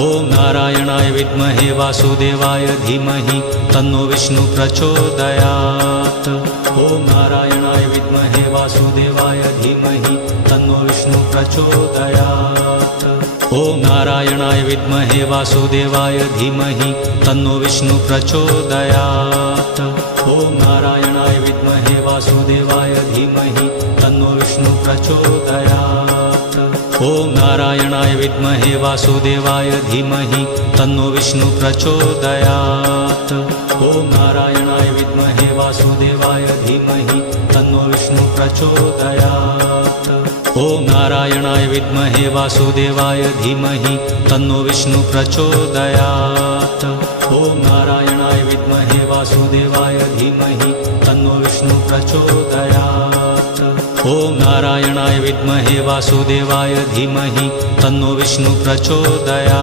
ॐ नारायणाय विद्महे वासुदेवाय धीमहि तन्नो विष्णु प्रचोदयात्। ॐ नारायणाय विद्महे वासुदेवाय धीमहि तन्नो विष्णु प्रचोदयात्। ॐ नारायणाय विद्महे वासुदेवाय धीमहि तन्नो विष्णु प्रचोदयात्। ॐ नारायणाय विद्महे वासुदेवाय धीमहि तन्नो विष्णु प्रचोदयात्। ॐ नारायणाय विद्महे वासुदेवाय धीमहि तन्नो विष्णु प्रचोदयात्। ॐ नारायणाय विद्महे वासुदेवाय धीमहि तन्नो विष्णु प्रचोदयात्। ॐ नारायणाय विद्महे वासुदेवाय धीमहि तन्नो विष्णु प्रचोदयात्। ॐ नारायणाय विद्महे वासुदेवाय धीमहि तन्नो विष्णु प्रचोदयात्। ॐ नारायणाय विद्महे वासुदेवाय धीमहि तन्नो विष्णु प्रचोदयात्।